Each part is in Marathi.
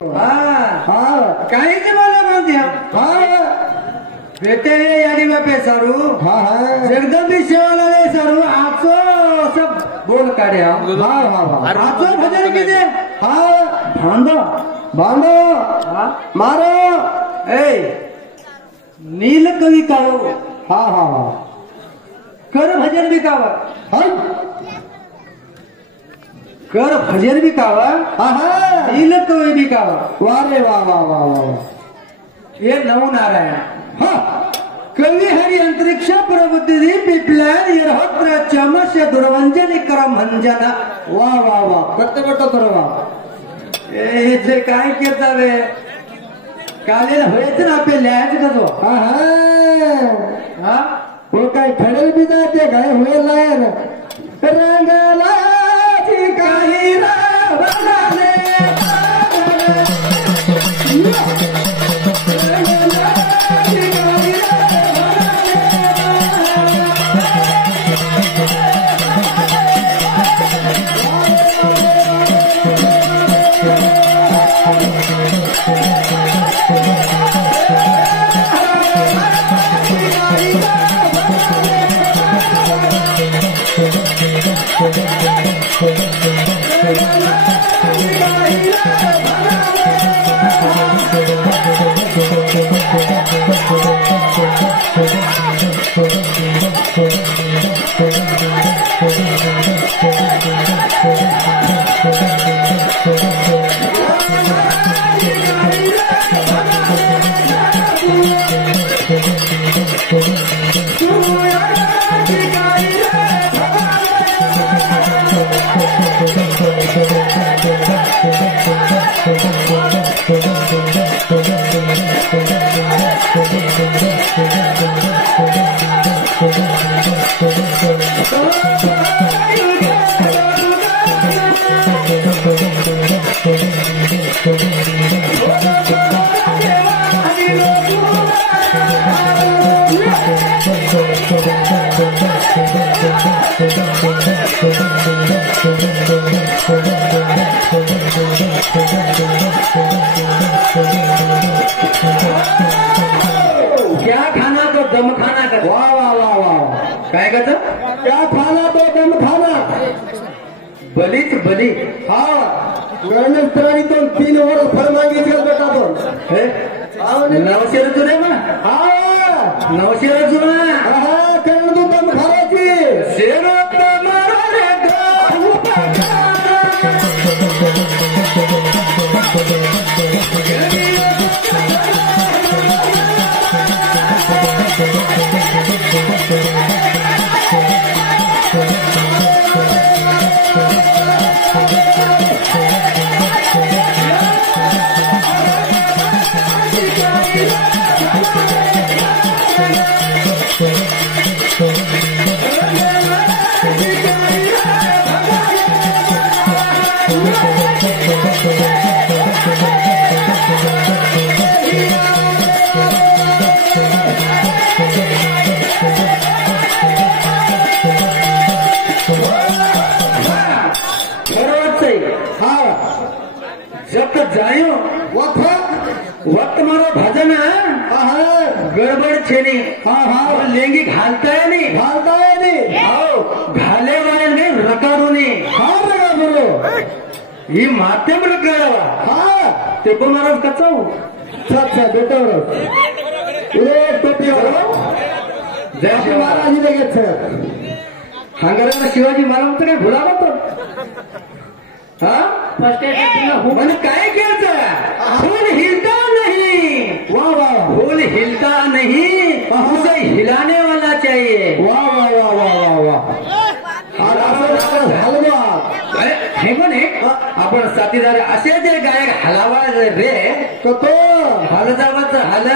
काही बोला म्हणते बेटे यानी बापे सारू जगदंबी सेवाला सारू आचो असं बोल काढ्या आचो भजन किती भांडो भांडो मारो ए नील कवी काढो कर भजन भी कावा कर भजन भी कावा नील कवी भी कावा वारे वा वा वा वा ये नव नारायण कवी हरि अंतरिक्ष प्रबुद्धि पिपल्यान यरहत्र चमस्य दुर्वंजन क्रम भंजना वा वा वा कत्तबट करवा हे काय करता रे कालेला व्हायचं ना आपले लिहायचं का तो वो काय ठरेल बी जाते काय होईल रंगाला काही रावणाने क्या खाना तो दम खाना का वाह वाह वाह वाह काय का क्या खाना तो दम खाना बलीच बली गणेश तरारी तो 3 वर्ष फळ मागितलं बेटा तो 900 रुपये ना 900 रुपये कारण तू दम खायची शेर जायो वक्त मारो भजन गड़बड़ छेनी लेंगी घालता है नहीं घाले वाले ने रकारो ने रका बोलो ये माते में रकावा ते को महाराज कचाऊ अच्छा बेटा टोपी जय महाराज लगेच हांगराला शिवाजी महाराज काय भुला फर्स्ट मैंने काय किया फूल हिलता नहीं वाह वाह फूल हिलता नहीं उसे हिलाने वाला चाहिए वाह वाह वाह वाह वाह वाह हे म्हणे आपण साथीदार असे जे गायक हलावा रे तो हलजावाच हल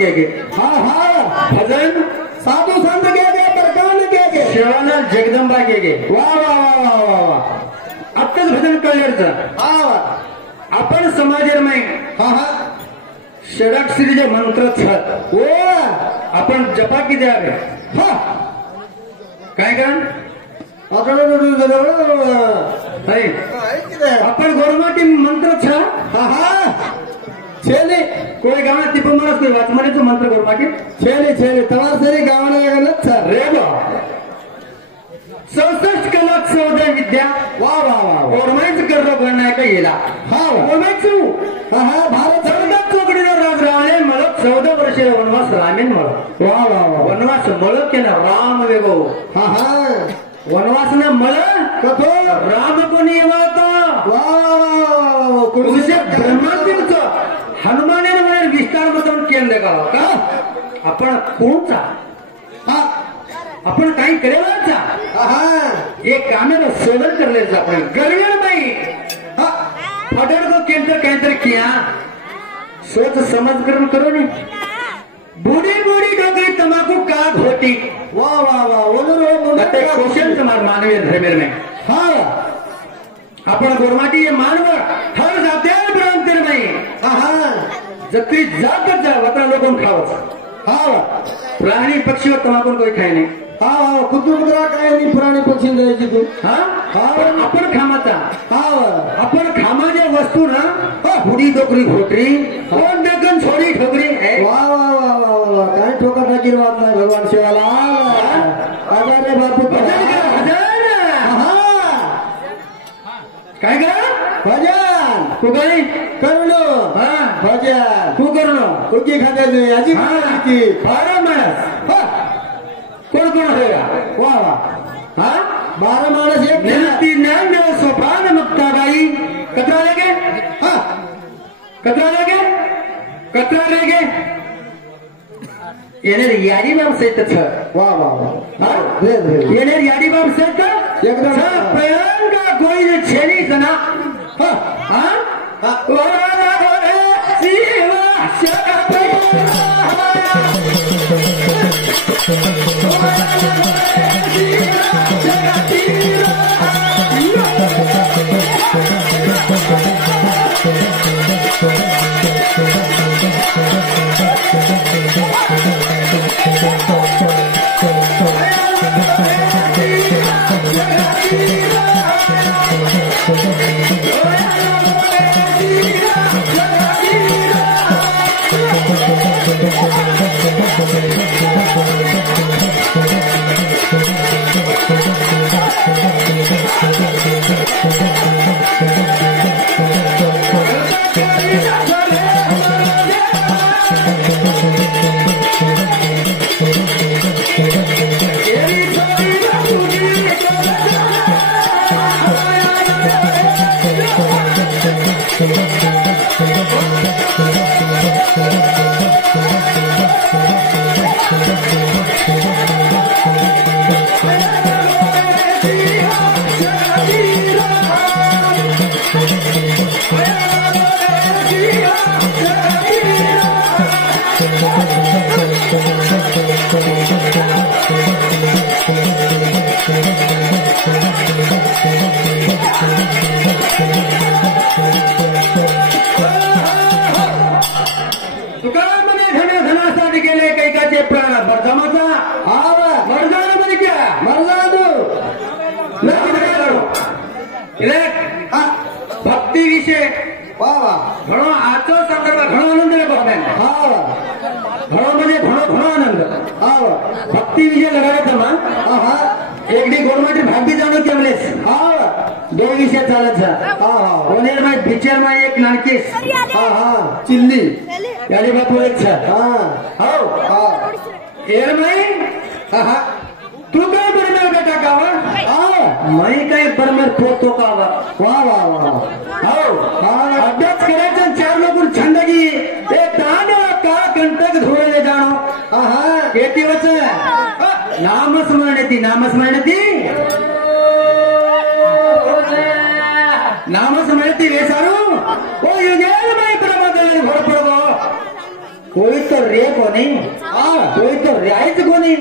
गे हा हा भजन साधू संत गे प्रकांड गे शिवाना जगदंबा गे वा वा वा वा वा वा आत्ताच भजन कळल्याचं हा आपण समाजरमाई हा हा षडाक्षरीचे मंत्र छत ओ आपण जपा किती आहे हा काय कारण हा आपण गोरमाटी मंत्र छ हा छेले कोई गावात ती पण मला कोई वाचमानेचं मंत्र गोरमाटी छेले छेले तमार सरी गावाला लागलं सर रे बा 67 कला 14 विद्या वा वा वा गोरमाईचं कर्म करणार का येला हा गोरमाईचं हा हा भारत चौदा चौकडीला राज रावले मला 14 वर्ष वनवास रामेन मला वा वा वा वनवास मळ केला राम वेगो हा हा वनवास ना मळ कथो राम कोणी वाता वा तुझे ब्रह्मांडीचं हनुमाने म्हणे विस्तार बतावून केलं का आपण कोणचा हा आपण काही करेलाचा हा एक कामेला सोडन करलेच आपण गरवेळ नाही फटर को केंद्र काहीतरी किया सोच समज करून करो नी बुडी बुडी डोकरी तमाकू का घोटी वा वा वा ओनर आता क्वेश्चन तुम्हार मानवीय धर्मेर में हा आपण गोरमाटी ये मानव हर जाते ब्रांतिर में हा जत्री जातच जा वतना लोकं खावच हा प्राणी पक्षी तमाकून कोई खाय नाही हा कुत्रा काय नाही पुराणी पक्षी जायची तू हा आपण खामाचा हा आपण खामाच्या वस्तू ना बुडी डोकरी घोटरी कोण डकन छोडी ठोकरी वा वा वा वा वा काय ठोकर टाकीर वाद नाही भगवान शिवाला अरे बापू भजन करा, भजन हा काय करा भजन तू काय करणं हा भजन तू करणं कुकी खात्याची आजी की बारा माणस कोण कोण होगा वा वा हा 12 माणस एक निरती ज्ञान सोपान मुक्ताबाई कतरा लेगे हा कतरा लेगे कतरा लेगे येणे यादी बाब सहित वा वा वा हा रे रे येणे यादी बाब सहित एकदम प्रियंका कोई छेली जना हा हा हा वाला रे जीवा शक्ति भक्ती विषय वा वा घणो आजचो संदर्भ घणो आनंद रे बघताय हा घणो म्हणजे घणो आनंद हा भक्ती विषय लगायचा मा हा एकडी गोरमाटी भागी जाणो केमलेस हा दोन विषय चालत जा हा ओनेर माय बिचार माय एक नानकेस हा चिल्ली याली बापू एक छा हा हो एर माय हा तू काय बरमर बेटा कावा हा मैं काय बरमर पोतो कावा वा वा वा हो अभ्यास करायचा 4 लोक छंदगी ते तांडला का कंटक धोळले जाणो हा केटी वच नामस्मरणती नामस्मरणती वे सारू ओ युगेल माय प्रमादले घोड पडगो होई तो रे कोणी होई तो रायच कोणी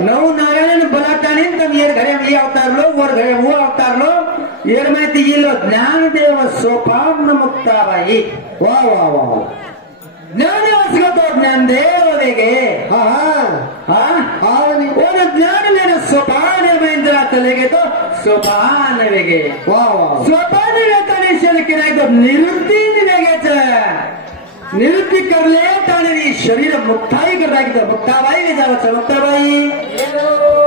नऊ नारायण बलाटाने तर येर घरे मी अवतारलो वर घरे वो अवतारलो येर माहिती गेलो ज्ञानदेव सोपान मुक्ताबाई वा वा वा वा ज्ञानदेव तो ज्ञानदेव वेगे और ज्ञान लेने सोपान महेंद्रा चले गए तो सोपान वेगे वा वा सोपान वेताने शरीर के नाही तो निवृत्ती वेगेच निवृत्ती करले त्याने शरीर मुक्ताई करता की मुक्ताबाई ले जावं मुक्ताबाई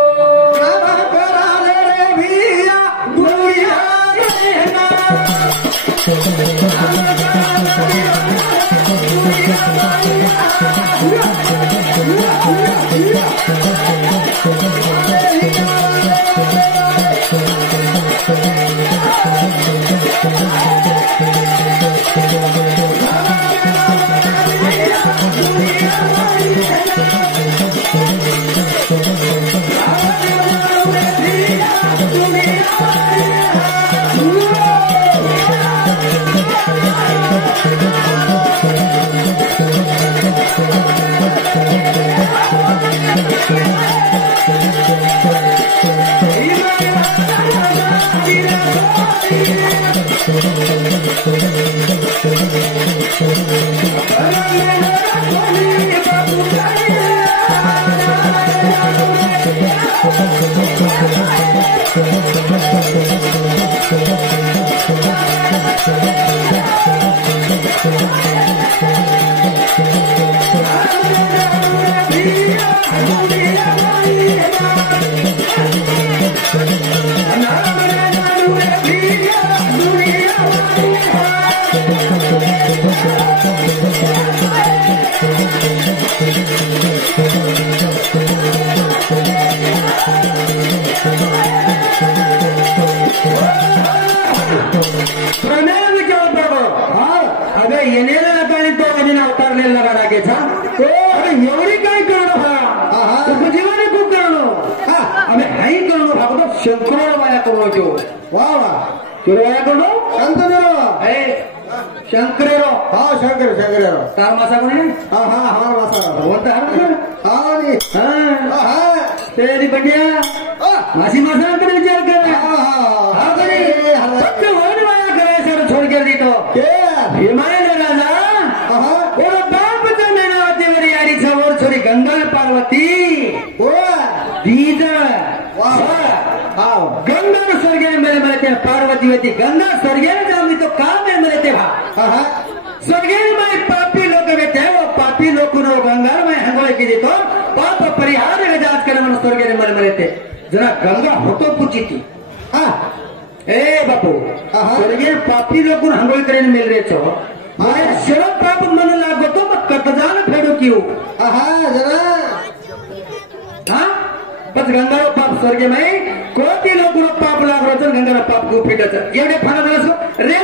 एवढी काय करणं हा उपजीवन खूप करणं आम्ही हाई करणं भागवत शंकर वाया करू वा वा वाया करू शंकरेरो हा शंकर शंकर तार मासा कोणी हा मासा बोलता तेरी बंडिया मासी मासा विचार कर फक्त वन वाया करायचं छोड गेली तो हिमालय राजा छोरी गंगा पार्वती बीज गंगा स्वर्गे मेरे मिलते पार्वती होती गंगा स्वर्गे जाऊंगी तो काम में मिलते स्वर्गे में पापी लोग बैठे वो पापी लोग गंगा में हंगोले की तो पाप परिहार जांच कर स्वर्गे में मिलते जरा गंगा होतो पूछी थी ए बापू स्वर्गे पापी लोग हंगोल करे मिल रहे छो शरद पाप मन लागो तो मत कतजान फेडो क्यों जरा बस गंगा पाप स्वर्ग में कोटी लोग पाप लाग रहे गंगा पाप को फिटत एवढे फणा झाला रे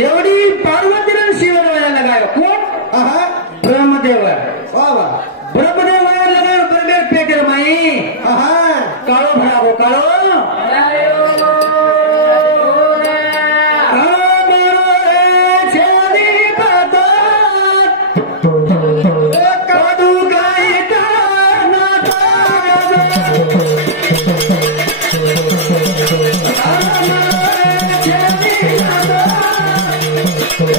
एवढी पार्वतीला शिवर वाया लगायो कोण ब्रह्मदेव ब्रह्मदेव वाया लगायो बरबेर पेटेर माई काळो भरागो काळो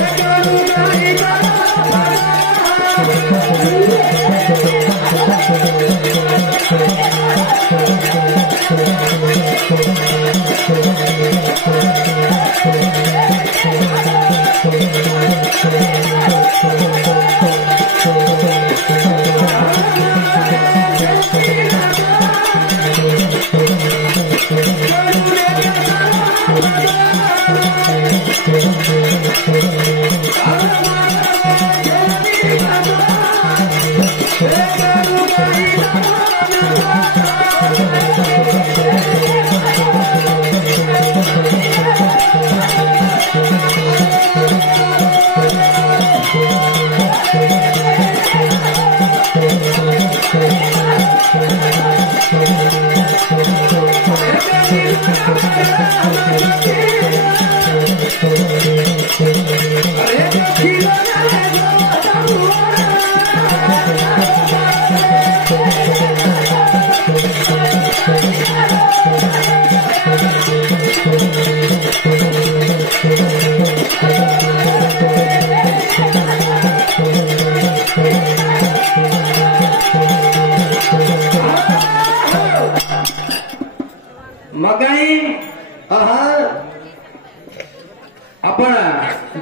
Hey,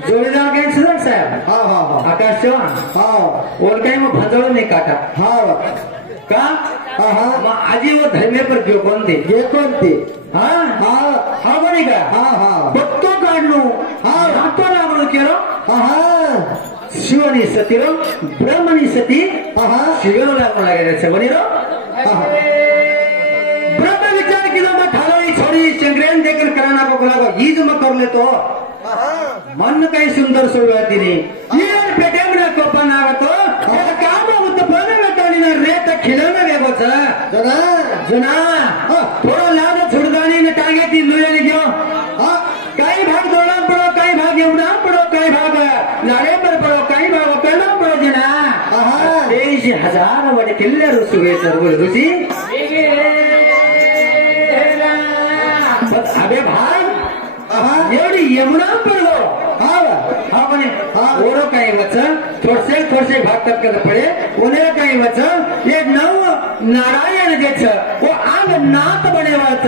जोडीदार काही सुधार साहेब हा हा हा आकाश चव्हाण हा और काही मग भाजवलं नाही काटा हा का हा हा मग आजी व धर्मे पर घेऊ कोणते हे कोणते हा हा हा बरे का हा हा बघतो काढलो हा. हातो लागलो केलं हा हा शिवनी सतीर ब्रह्मणी सती हा हा शिवनो लागू लागायचं बनीर हा ब्रह्म विचार केला मग ठालोई छोडी शंकरेन देखील कराना बघला हीच मग करले तो मन काही सुंदर सोडवा तिने येण पेटेमना कोपन आवतो काम उत्पन्न वेतानी रेत खिलवणं वेगोच जना जना थोडं लाद छुडदानी ने टांगे ती लुयाने घेऊ हा काही भाग दोडा पडो काही भाग एवढा पडो काही भाग लाडे पर पडो काही भाग कळा पडो जना आहा. 83,000 वडे किल्ले रुसुवे सर्व रुची अबे भाग आहा एवढी यमुना पडलो हा हा म्हणे हा. ओरो काही वचन थोडसे भाग करत पडे उन्हे काही वचन ये नव नारायण देछ वो आग नाथ बनेवाच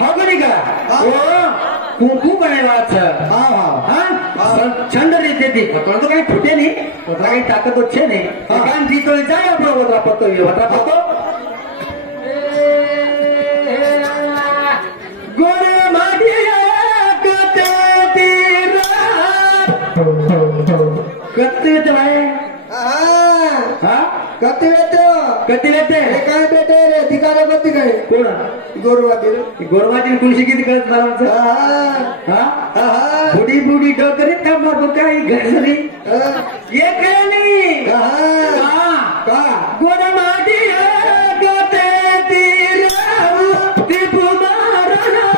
हा म्हणे का ओ कुंकू बनेवाच हा हा हा छंद देते ती तो काही फुटे नाही होता काही ताकद వచ్చे नाही कारण ती तो जाय आपला होता पत्तो होता पत्तो गोरे माडिया कत्ते येते बाय हा कत्ते येतो कत्ते येते हे काय बेटे रे ठिकाणे बद्दी काय कोण गोरवाती गोरवाची कुणशी किती कळत मला हा हा हा बुडी बुडी डोकरी का बाबू काही घरसरी ये काय नाही का गोरा माटी गोते तीर ती पुमारना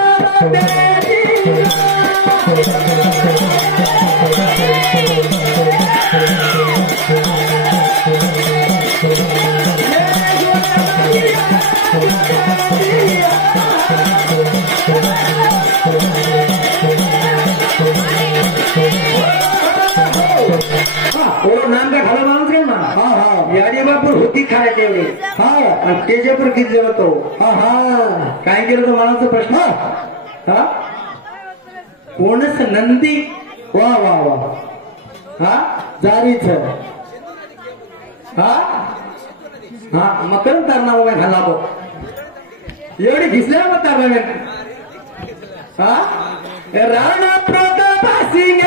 नाम का खाला माणूस काय ना हा हा याडी बापूर होती खाय तेवढी हा आणि त्याच्यावर किती जेवतो हा हा काय केलं तो माणूसचा प्रश्न हा कोणच नंदी वा वा वा हा जारीच हा हा मकर तरना मैं घाला बो एवढी घिसल्या मग तर हा Rana Pratap Singh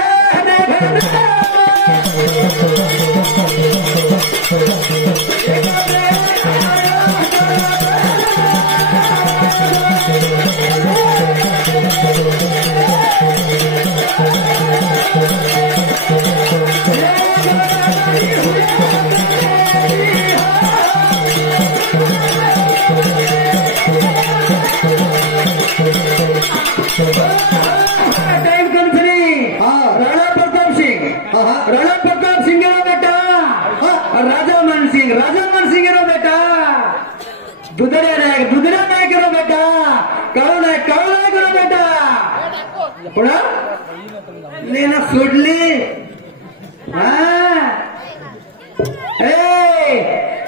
time company Rana Pratap Singh Rana Pratap Singh row बेटा राजा मन सिंह रो बेटा दुधड्या नायक रो बेटा काळू नायक रो बेटा कोणा लेना सोडली हा ए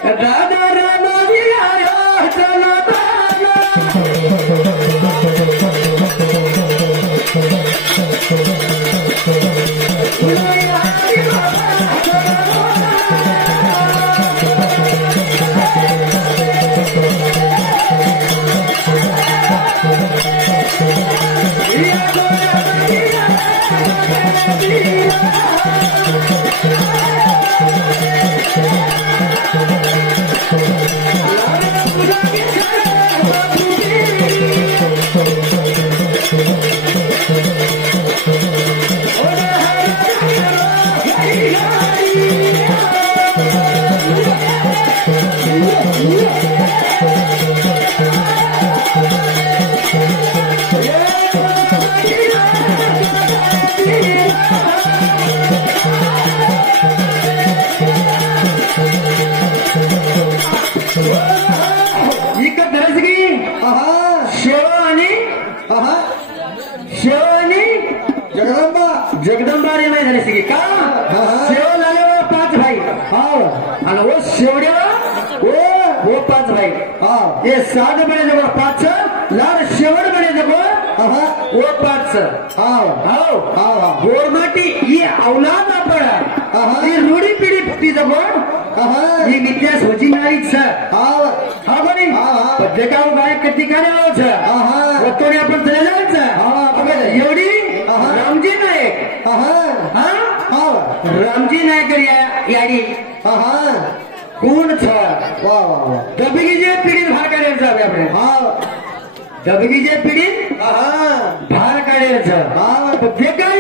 दादा रामाजी आयो चला जगदंबा रे नाही झाली सिगी का शेव झाले वो 5 भाई आणि वो शेवड्या वो 5 भाई ये साध बने जगो 5 लाल शेवड़ बने जगो वो 5 गोरमाटी ये औलाद ना पड़ा ये रूढ़ी पीढ़ी फुटी जबड़ ये मिथ्या सोची नारी हा बनी देखा गायक किती काय वतोने आपण चले जायचं एवढी रामजी नायक रामजी नायक याडी कोण छ दबगीच्या पिढीत भार काढायचं आपण दबगीच्या पिढीत भार काढायचं ते काय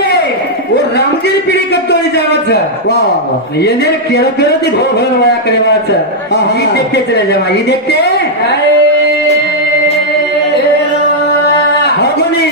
वो रामजी पिढी करतो विचारायचं येणे केलं केलं ते भोर भर वया करेवाचं ही देखते चले जेव्हा ही देखते हा म्हणे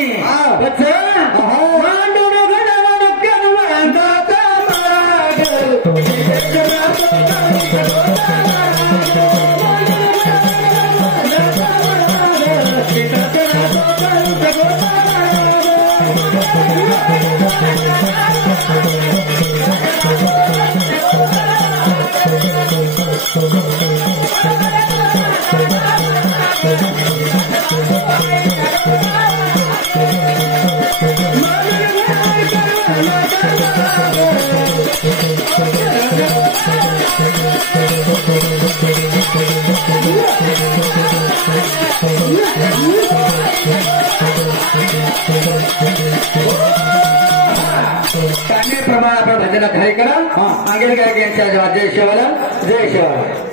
प्रमाण आपण भजना घाई करा मागील गायक यांच्या जय शिवाला जय शिवाला